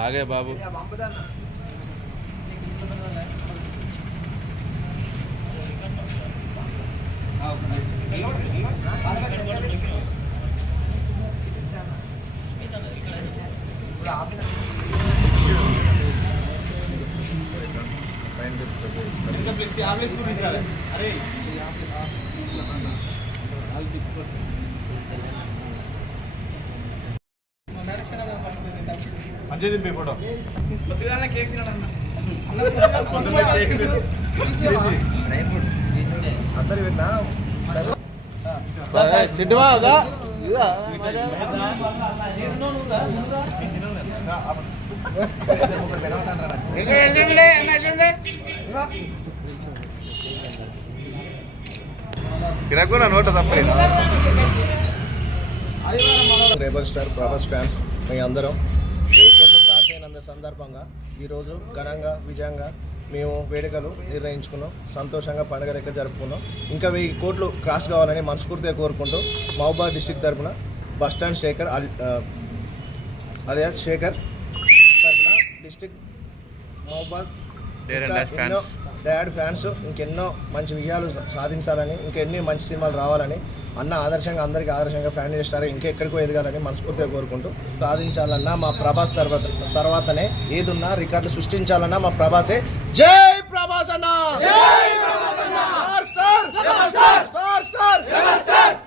आगे बाबू మంచిది ఫోటో అందరు విన్నా చిట్టువా కిరకున్నా నోట తప్పలేదు. రెబల్ స్టార్ ప్రభాస్ ఫ్యాన్స్ మీ అందరం 1000 కోట్లు క్రాస్ అయినంత సందర్భంగా ఈరోజు ఘనంగా విజయంగా మేము వేడుకలు నిర్ణయించుకున్నాం. సంతోషంగా పండుగ లెక్క జరుపుకున్నాం. ఇంకా 1000 కోట్లు క్రాస్ కావాలని మనస్ఫూర్తిగా కోరుకుంటూ మహబూబాబాద్ డిస్టిక్ తరఫున బస్టాండ్ శేఖర్ అలియాస్ శేఖర్ తరఫున డిస్టిక్ మహబూబాబాద్ డాడ్ ఫ్యాన్స్ ఇంకెన్నో మంచి విజయాలు సాధించాలని, ఇంకెన్ని మంచి సినిమాలు రావాలని, అన్న ఆదర్శంగా అందరికీ ఆదర్శంగా ఫ్యాన్ చేస్తారు, ఇంకెక్కడికో ఎదగాలని మనస్ఫూర్తిగా కోరుకుంటూ సాధించాలన్నా మా ప్రభాస్ తర్వాతనే ఏదున్నా రికార్డులు సృష్టించాలన్నా మా ప్రభాసే. జై ప్రభాస్ అన్న.